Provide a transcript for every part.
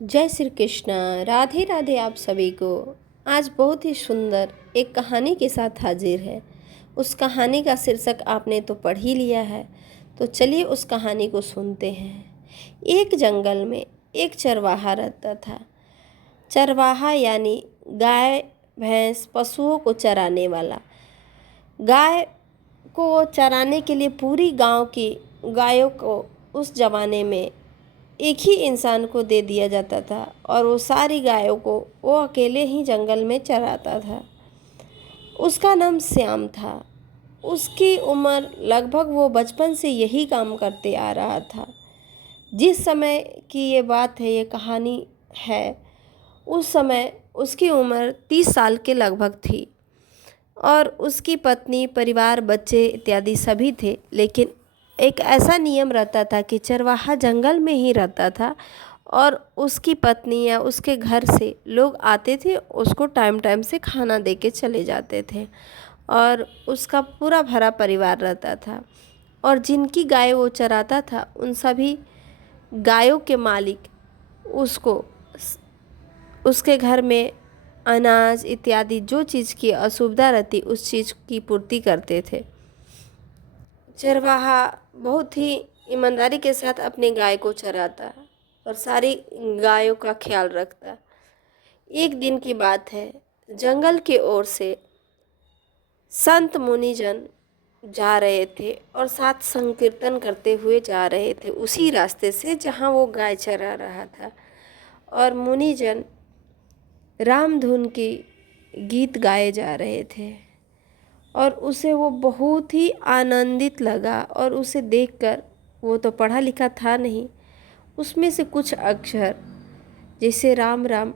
जय श्री कृष्ण। राधे राधे आप सभी को। आज बहुत ही सुंदर एक कहानी के साथ हाजिर है। उस कहानी का शीर्षक आपने तो पढ़ ही लिया है, तो चलिए उस कहानी को सुनते हैं। एक जंगल में एक चरवाहा रहता था। चरवाहा यानी गाय भैंस पशुओं को चराने वाला। गाय को चराने के लिए पूरी गांव की गायों को उस ज़माने में एक ही इंसान को दे दिया जाता था और वो सारी गायों को वो अकेले ही जंगल में चराता था। उसका नाम श्याम था। उसकी उम्र लगभग वो बचपन से यही काम करते आ रहा था। जिस समय की ये बात है, ये कहानी है, उस समय उसकी उम्र 30 साल के लगभग थी और उसकी पत्नी, परिवार, बच्चे इत्यादि सभी थे। लेकिन एक ऐसा नियम रहता था कि चरवाहा जंगल में ही रहता था और उसकी पत्नी या उसके घर से लोग आते थे, उसको टाइम टाइम से खाना दे के चले जाते थे और उसका पूरा भरा परिवार रहता था। और जिनकी गाय वो चराता था, उन सभी गायों के मालिक उसको उसके घर में अनाज इत्यादि जो चीज़ की असुविधा रहती, उस चीज़ की पूर्ति करते थे। चरवाहा बहुत ही ईमानदारी के साथ अपने गाय को चराता और सारी गायों का ख्याल रखता। एक दिन की बात है, जंगल के ओर से संत मुनिजन जा रहे थे और साथ संकीर्तन करते हुए जा रहे थे उसी रास्ते से जहाँ वो गाय चरा रहा था। और मुनिजन राम धुन की गीत गाए जा रहे थे और उसे वो बहुत ही आनंदित लगा। और उसे देखकर, वो तो पढ़ा लिखा था नहीं, उसमें से कुछ अक्षर जैसे राम राम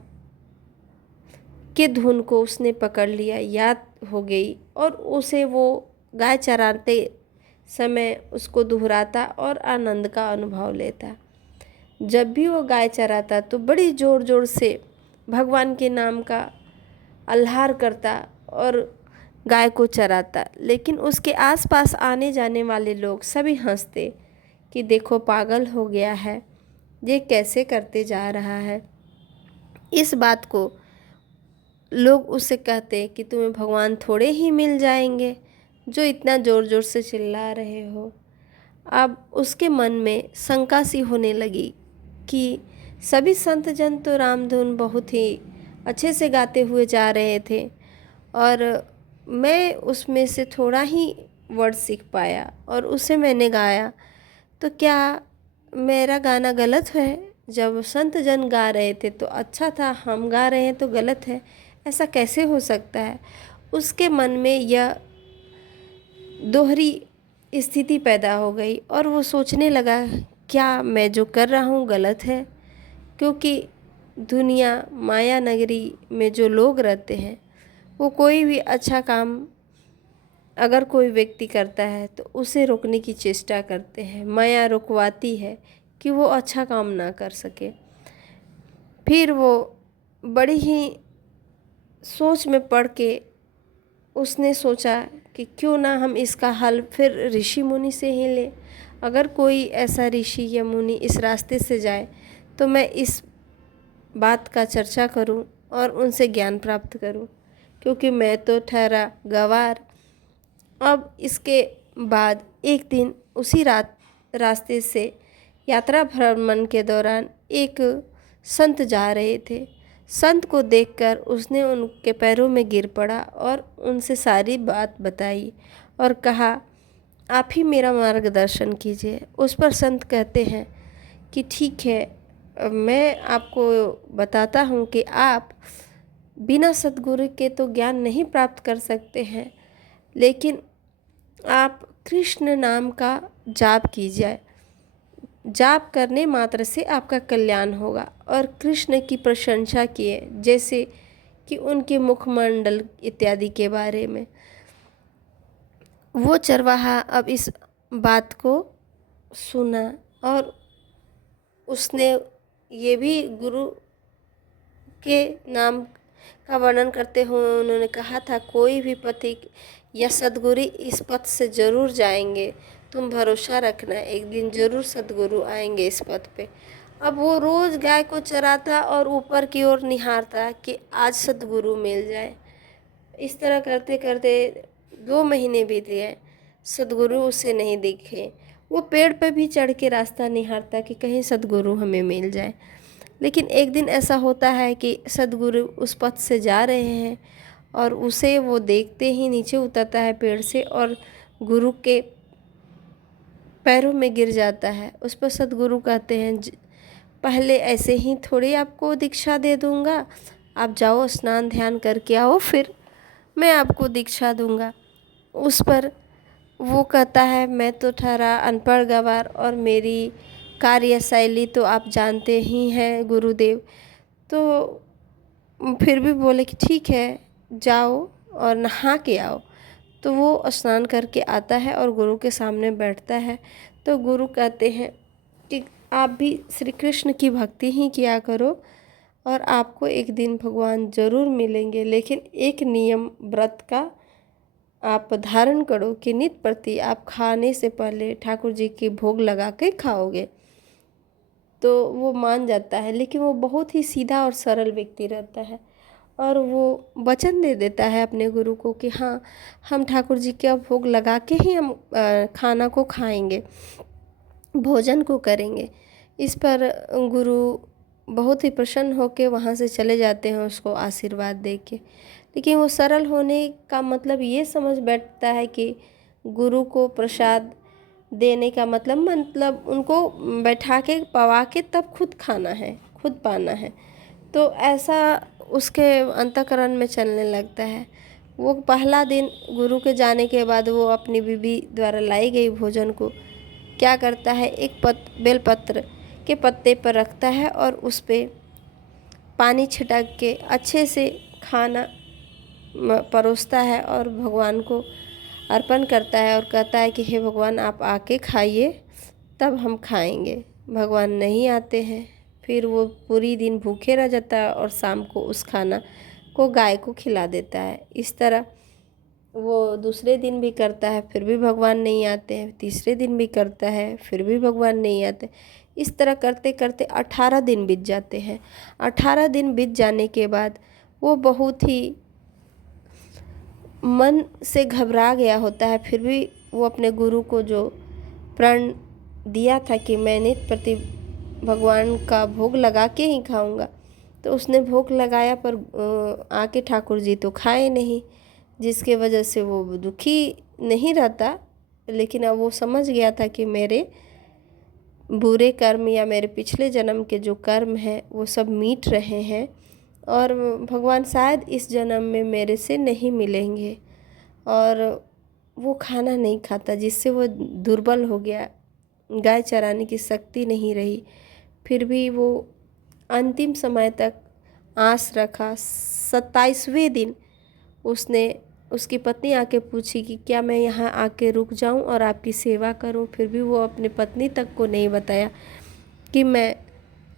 के धुन को उसने पकड़ लिया, याद हो गई और उसे वो गाय चराते समय उसको दोहराता और आनंद का अनुभव लेता। जब भी वो गाय चराता तो बड़ी ज़ोर ज़ोर से भगवान के नाम का अल्हार करता और गाय को चराता। लेकिन उसके आसपास आने जाने वाले लोग सभी हंसते कि देखो पागल हो गया है, ये कैसे करते जा रहा है। इस बात को लोग उससे कहते कि तुम्हें भगवान थोड़े ही मिल जाएंगे जो इतना ज़ोर ज़ोर से चिल्ला रहे हो। अब उसके मन में शंका सी होने लगी कि सभी संत जन तो राम धुन बहुत ही अच्छे से गाते हुए जा रहे थे और मैं उसमें से थोड़ा ही वर्ड सीख पाया और उसे मैंने गाया, तो क्या मेरा गाना गलत है? जब संत जन गा रहे थे तो अच्छा था, हम गा रहे हैं तो गलत है, ऐसा कैसे हो सकता है? उसके मन में यह दोहरी स्थिति पैदा हो गई और वो सोचने लगा, क्या मैं जो कर रहा हूँ गलत है? क्योंकि दुनिया माया नगरी में जो लोग रहते हैं, वो कोई भी अच्छा काम अगर कोई व्यक्ति करता है तो उसे रोकने की चेष्टा करते हैं। माया रुकवाती है कि वो अच्छा काम ना कर सके। फिर वो बड़ी ही सोच में पड़ के उसने सोचा कि क्यों ना हम इसका हल फिर ऋषि मुनि से ही लें। अगर कोई ऐसा ऋषि या मुनि इस रास्ते से जाए तो मैं इस बात का चर्चा करूं और उनसे ज्ञान प्राप्त करूं, क्योंकि मैं तो ठहरा गंवार। अब इसके बाद एक दिन उसी रास्ते से यात्रा भ्रमण के दौरान एक संत जा रहे थे। संत को देखकर उसने उनके पैरों में गिर पड़ा और उनसे सारी बात बताई और कहा, आप ही मेरा मार्गदर्शन कीजिए। उस पर संत कहते हैं कि ठीक है, मैं आपको बताता हूँ कि आप बिना सद्गुरु के तो ज्ञान नहीं प्राप्त कर सकते हैं, लेकिन आप कृष्ण नाम का जाप कीजिए। जाप करने मात्र से आपका कल्याण होगा। और कृष्ण की प्रशंसा किए, जैसे कि उनके मुखमंडल इत्यादि के बारे में। वो चरवाहा अब इस बात को सुना और उसने ये भी गुरु के नाम का वर्णन करते हुए उन्होंने कहा था, कोई भी पथिक या सद्गुरु इस पथ से ज़रूर जाएंगे, तुम भरोसा रखना, एक दिन ज़रूर सद्गुरु आएंगे इस पथ पे। अब वो रोज़ गाय को चराता और ऊपर की ओर निहारता कि आज सद्गुरु मिल जाए। इस तरह करते करते 2 महीने बीत गए, सद्गुरु उसे नहीं दिखे। वो पेड़ पे भी चढ़ के रास्ता निहारता कि कहीं सद्गुरु हमें मिल जाए। लेकिन एक दिन ऐसा होता है कि सद्गुरु उस पथ से जा रहे हैं और उसे वो देखते ही नीचे उतरता है पेड़ से और गुरु के पैरों में गिर जाता है। उस पर सद्गुरु कहते हैं, पहले ऐसे ही थोड़ी आपको दीक्षा दे दूँगा, आप जाओ स्नान ध्यान करके आओ, फिर मैं आपको दीक्षा दूँगा। उस पर वो कहता है, मैं तो ठहरा अनपढ़ गँवार और मेरी कार्यशैली तो आप जानते ही हैं गुरुदेव। तो फिर भी बोले कि ठीक है, जाओ और नहा के आओ। तो वो स्नान करके आता है और गुरु के सामने बैठता है। तो गुरु कहते हैं कि आप भी श्री कृष्ण की भक्ति ही किया करो और आपको एक दिन भगवान ज़रूर मिलेंगे, लेकिन एक नियम व्रत का आप धारण करो कि नित प्रति आप खाने से पहले ठाकुर जी की भोग लगा के खाओगे। तो वो मान जाता है, लेकिन वो बहुत ही सीधा और सरल व्यक्ति रहता है और वो वचन दे देता है अपने गुरु को कि हाँ, हम ठाकुर जी का भोग लगा के ही हम खाना को खाएंगे, भोजन को करेंगे। इस पर गुरु बहुत ही प्रसन्न होकर वहाँ से चले जाते हैं उसको आशीर्वाद दे के। लेकिन वो सरल होने का मतलब ये समझ बैठता है कि गुरु को प्रसाद देने का मतलब उनको बैठा के पवा के तब खुद खाना है, खुद पाना है। तो ऐसा उसके अंतःकरण में चलने लगता है। वो पहला दिन गुरु के जाने के बाद वो अपनी बीबी द्वारा लाई गई भोजन को क्या करता है, एक बेलपत्र के पत्ते पर रखता है और उस पे पानी छिड़क के अच्छे से खाना परोसता है और भगवान को अर्पण करता है और कहता है कि हे भगवान, आप आके खाइए, तब हम खाएंगे। भगवान नहीं आते हैं, फिर वो पूरी दिन भूखे रह जाता है और शाम को उस खाना को गाय को खिला देता है। इस तरह वो दूसरे दिन भी करता है, फिर भी भगवान नहीं आते हैं। तीसरे दिन भी करता है, फिर भी भगवान नहीं आते। इस तरह करते करते 18 दिन बीत जाते हैं। 18 दिन बीत जाने के बाद वो बहुत ही मन से घबरा गया होता है, फिर भी वो अपने गुरु को जो प्रण दिया था कि मैं नित प्रति भगवान का भोग लगा के ही खाऊंगा, तो उसने भोग लगाया पर आके ठाकुर जी तो खाए नहीं, जिसके वजह से वो दुखी नहीं रहता। लेकिन अब वो समझ गया था कि मेरे बुरे कर्म या मेरे पिछले जन्म के जो कर्म हैं वो सब मीट रहे हैं और भगवान शायद इस जन्म में मेरे से नहीं मिलेंगे। और वो खाना नहीं खाता, जिससे वो दुर्बल हो गया, गाय चराने की शक्ति नहीं रही। फिर भी वो अंतिम समय तक आस रखा। 27वें दिन उसकी पत्नी आके पूछी कि क्या मैं यहाँ आके रुक जाऊँ और आपकी सेवा करूँ। फिर भी वो अपने पत्नी तक को नहीं बताया कि मैं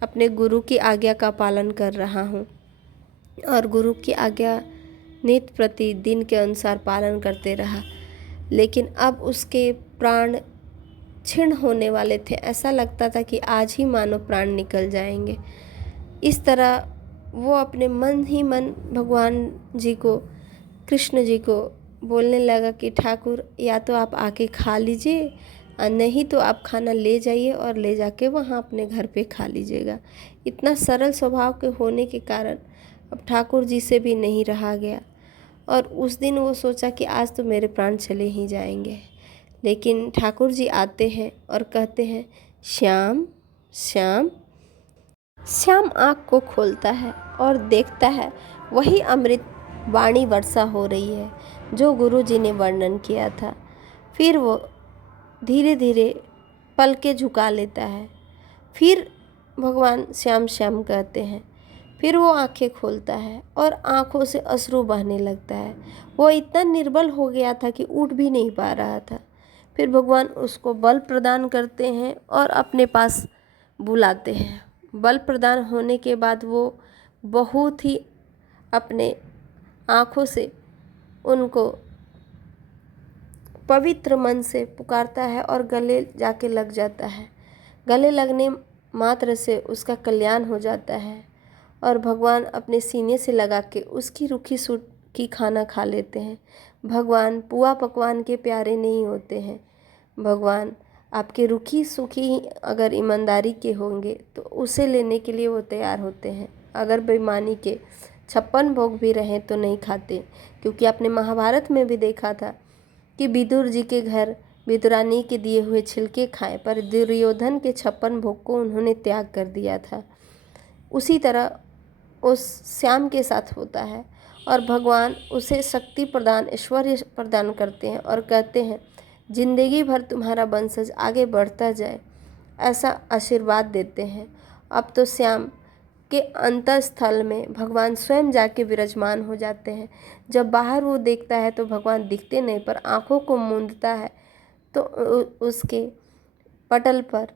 अपने गुरु की आज्ञा का पालन कर रहा हूँ और गुरु की आज्ञा नित प्रति दिन के अनुसार पालन करते रहा। लेकिन अब उसके प्राण क्षीण होने वाले थे, ऐसा लगता था कि आज ही मानो प्राण निकल जाएंगे। इस तरह वो अपने मन ही मन भगवान जी को, कृष्ण जी को बोलने लगा कि ठाकुर, या तो आप आके खा लीजिए और नहीं तो आप खाना ले जाइए और ले जाके वहाँ अपने घर पे खा लीजिएगा। इतना सरल स्वभाव के होने के कारण अब ठाकुर जी से भी नहीं रहा गया और उस दिन वो सोचा कि आज तो मेरे प्राण चले ही जाएंगे। लेकिन ठाकुर जी आते हैं और कहते हैं, श्याम श्याम। श्याम आँख को खोलता है और देखता है वही अमृत वाणी वर्षा हो रही है जो गुरु जी ने वर्णन किया था। फिर वो धीरे धीरे पलकें झुका लेता है। फिर भगवान श्याम श्याम कहते हैं। फिर वो आंखें खोलता है और आंखों से अश्रु बहने लगता है। वो इतना निर्बल हो गया था कि उठ भी नहीं पा रहा था। फिर भगवान उसको बल प्रदान करते हैं और अपने पास बुलाते हैं। बल प्रदान होने के बाद वो बहुत ही अपने आँखों से उनको पवित्र मन से पुकारता है और गले जाके लग जाता है। गले लगने मात्र से उसका कल्याण हो जाता है और भगवान अपने सीने से लगा के उसकी रूखी सूखी खाना खा लेते हैं। भगवान पुआ पकवान के प्यारे नहीं होते हैं। भगवान आपके रूखी सूखी अगर ईमानदारी के होंगे तो उसे लेने के लिए वो तैयार होते हैं। अगर बेईमानी के 56 भोग भी रहें तो नहीं खाते, क्योंकि आपने महाभारत में भी देखा था कि विदुर जी के घर विदुरानी के दिए हुए छिलके खाए, पर दुर्योधन के 56 भोग को उन्होंने त्याग कर दिया था। उसी तरह उस श्याम के साथ होता है और भगवान उसे शक्ति प्रदान ऐश्वर्य प्रदान करते हैं और कहते हैं जिंदगी भर तुम्हारा वंशज आगे बढ़ता जाए, ऐसा आशीर्वाद देते हैं। अब तो श्याम के अंतःस्थल में भगवान स्वयं जाके विराजमान हो जाते हैं। जब बाहर वो देखता है तो भगवान दिखते नहीं, पर आँखों को मूंदता है तो उसके पटल पर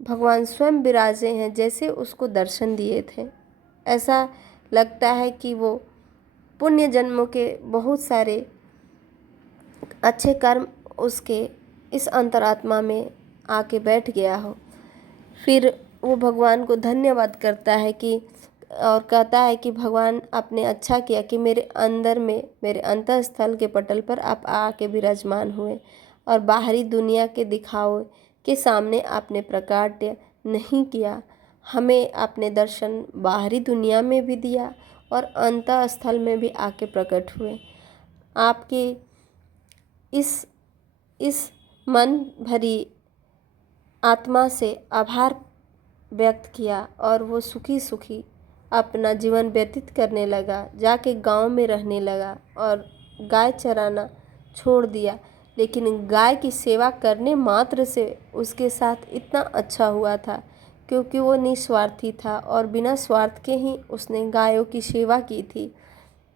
भगवान स्वयं विराजे हैं, जैसे उसको दर्शन दिए थे। ऐसा लगता है कि वो पुण्य जन्मों के बहुत सारे अच्छे कर्म उसके इस अंतरात्मा में आके बैठ गया हो। फिर वो भगवान को धन्यवाद करता है कि और कहता है कि भगवान आपने अच्छा किया कि मेरे अंदर में मेरे अंतःस्थल के पटल पर आप आके विराजमान हुए और बाहरी दुनिया के दिखावे के सामने आपने प्रकाट्य नहीं किया। हमें आपने दर्शन बाहरी दुनिया में भी दिया और अंतःस्थल में भी आके प्रकट हुए। आपके इस मन भरी आत्मा से आभार व्यक्त किया और वो सुखी सुखी अपना जीवन व्यतीत करने लगा, जाके गांव में रहने लगा और गाय चराना छोड़ दिया। लेकिन गाय की सेवा करने मात्र से उसके साथ इतना अच्छा हुआ था, क्योंकि वो निस्वार्थी था और बिना स्वार्थ के ही उसने गायों की सेवा की थी।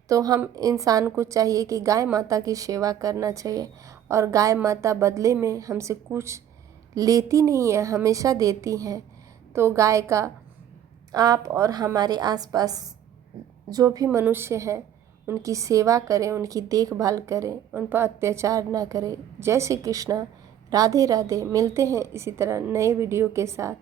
तो हम इंसान को चाहिए कि गाय माता की सेवा करना चाहिए, और गाय माता बदले में हमसे कुछ लेती नहीं है, हमेशा देती हैं। तो गाय का आप और हमारे आसपास जो भी मनुष्य हैं उनकी सेवा करें, उनकी देखभाल करें, उन पर अत्याचार ना करें। जय श्री कृष्णा, राधे राधे। मिलते हैं इसी तरह नए वीडियो के साथ।